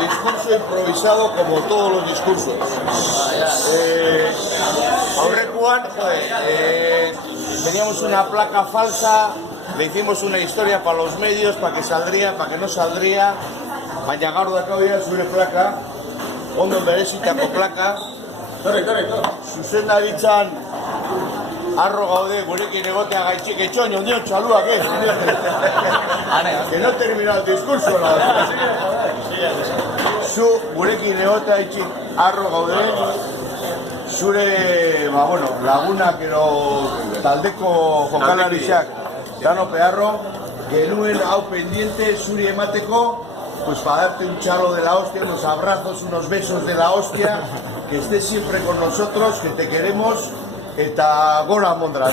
discurso improvisado como todos los discursos. Aurrecuan, teníamos una placa falsa, le hicimos una historia para los medios, para que saldría, para que no saldría. Baina gaur dakau dira zure plaka, ondo berezitako plaka. Zuzendaritzan arro gaude, gurekin egotea gaitxik etxoin, ondion txaluak, que no termina el discurso, la verdad. Zu gurekin egotea gaitxik arro gaude, zure, lagunak edo taldeko jokalaritzak dano peharro, genuen hau pendiente zuri emateko, pues para darte un chalo de la hostia, unos abrazos, unos besos de la hostia, que estés siempre con nosotros, que te queremos, eta gora mondra.